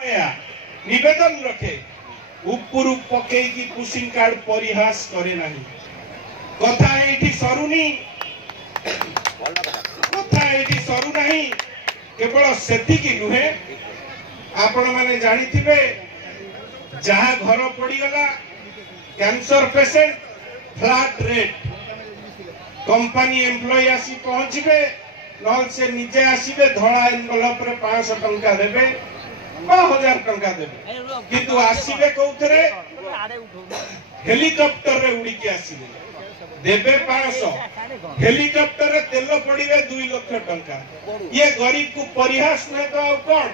निवेदन रखे उपरु पकई की पुशिंग कार्ड परिहास करे नहीं कथा एठी सरुनी सरू नहीं केवल सेतिकी नुहे आपण माने जानी थिबे जहा घर पड़ीगला cancer patient flat rate company employee आसी पहुंचबे नल से निजे आसीबे धड़ा एनवेलप रे 500 टंका देबे 1000 टंका देबे किंतु आसीबे कोउथरे हेलीकॉप्टर रे उड़ी के आसीबे देबे 500 हेलीकॉप्टर रे तेल पड़ीबे 2 लाख टंका ये गरीब को परिहास न तो कोन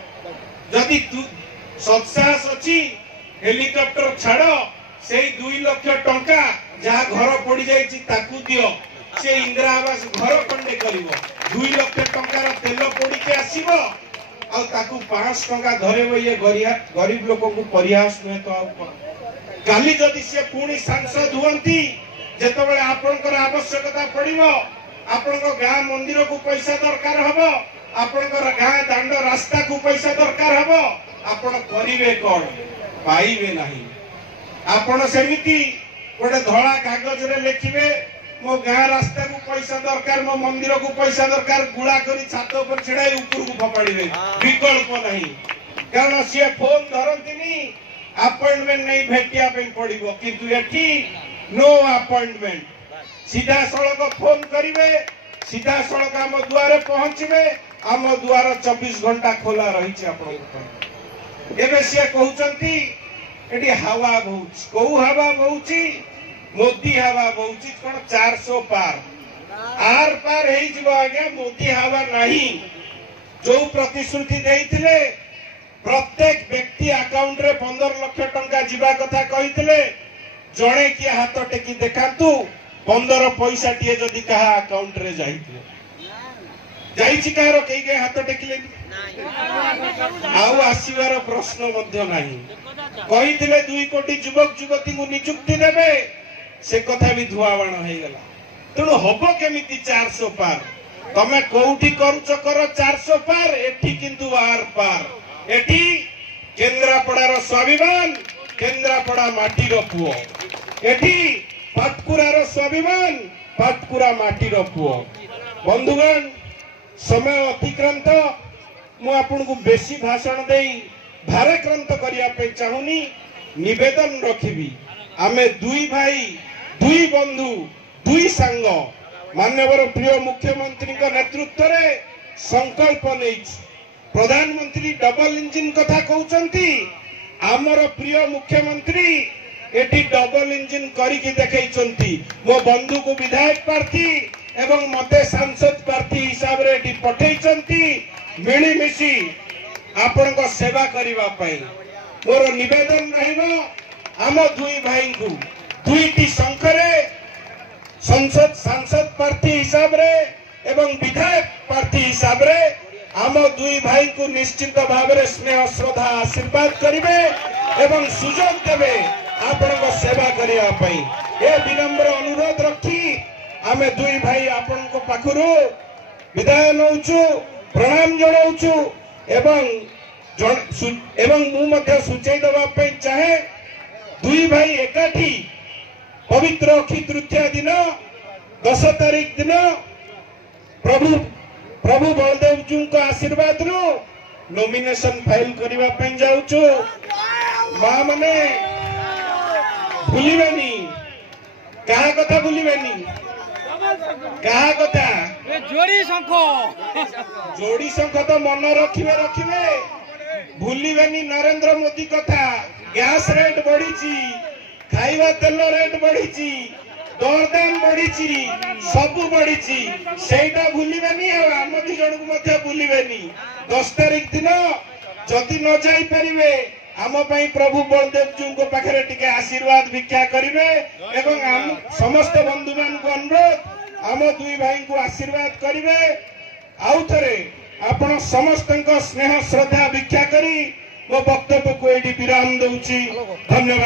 जदी तू सत्साहस अछि हेलीकॉप्टर छाड़ो से 2 लाख टंका जहा घर पड़ी जाईची ताकू दियो से इंदिरा आवास घर खंडे करिवो 2 लाख टंकार तेल पड़ी के आसीबो आ ताकू 5 टंका धरेबो ये गरीब लोक को परिहास न तो काली जदी से पुणी सांसद हुअंती जेतबेले आपनकर आवश्यकता पड़िबो आपनको गां मंदिर को पैसा दरकार हबो आपनकर गां दांड रास्ता को पैसा दरकार हबो आपण करिवे कोन पाइबे नाही आपण सेमिति गोटे धड़ा कागज रे लिखिबे मो गां रास्ता को पैसा दरकार मो मंदिर को पैसा दरकार गुड़ा करी छात ऊपर छड़ाई ऊपर को फपाड़िबे विकल्प नहीं कारण से फोन धरंतिनी अपॉइंटमेंट नहीं भेटिया पे पड़िबो किंतु एठी नो अपॉइंटमेंट सीधा सड़क फोन करिवे सीधा सड़क आम दुआरे पहुंचबे आम दुआर 24 घंटा खोला रही छे आपण एबे से कहउचंती एटी हवा बहुत को हवा बहुची मोदी हवा बहुची कोन 400 पार आर पार हेई जिवो आगे मोदी हवा नहीं जो प्रतिश्रुति देइथिले प्रत्येक व्यक्ति अकाउंट रे 15 लाख टंका जीवा कथा कहिथिले जणे की हाथ टेकी देखांतु 15 पैसा टिए जदी कहा अकाउंट रे जाइथिले जाइछि कारो केई के हाथ टेकिले आउ आसीबार प्रश्न मध्य नाही कहिथिले 2 कोटी युवक युवती को नियुक्ति देबे से कथा भी धुआवाण हो गला तेणु हबो केमिति 400 पार तमे कोउठी करूच कर 400 पार एठी किंतु आर पार एठी केंद्रापड़ार स्वाभिमान केंद्रापड़ा माटीर पुओ एठी पाटकुरार स्वाभिमान पाटकुरा माटीर पुओ बंधुगण समय अतिक्रांत मु आपन को बेसी भाषण देई भाराक्रांत करिया पे चाहुनी निवेदन रखिबी आमे दुई भाई दुई बंधु दुई संग माननीय प्रिय मुख्यमंत्री का नेतृत्व रे संकल्प नै प्रधानमंत्री डबल इंजिन कथा कहउचंती आमर प्रिय मुख्यमंत्री एटी डबल इंजिन करी की देखैचंती मो बंधु को विधायक प्रार्थी एवं मते सांसद प्रार्थी हिसाब रे एटी पठैचंती मिली मिसी आपण को सेवा करिवा पई मोर निवेदन रहइबो आम दुई भाई को दुईटी संखरे संसद सांसद प्रार्थी हिसाब रे एवं विधायक प्रार्थी हिसाब रे आम दुई भाई को निश्चित भाव रे स्नेह श्रद्धा आशीर्वाद करिवे एवं सुजोग देवे आपण को सेवा करिया पई ए विनम्र अनुरोध रखी आमे दुई भाई आपण को पाखुरु विदाय नउचु प्रणाम जणाउचु एवं मु मध्य सूचई दबा पे चाहे दुई भाई एकाठी पवित्र अक्षी तृतीया दिन 10 तारीख दिन प्रभु बलदेव जी को आशीर्वाद रो नॉमिनेशन फाइल करबा पे जाउचु मां माने भूलिबेनी कहा कथा भूलिबेनी कहा कथा जोड़ी शंख तो मन रखिबे भूलिबेनी नरेंद्र मोदी कथा गैस रेट बढ़ी खाइबा तेल रेट बढ़ी दरदाम बढ़ी सब बढ़ी सेटा भूलिबेनी आम दी जन को भूलिबेनी 10 तारीख दिन जदि न जाई परिवे आम पई प्रभु बलदेव जी को पाखरे टिके आशीर्वाद भिक्षा करिवे एवं आम समस्त बंधु मान को अनुरोध आम दुई भाई को आशीर्वाद करिवे आउ थरे आपण समस्त स्नेह श्रद्धा भिक्षा करी मो वक्तव्य को एटी विराम दउची धन्यवाद।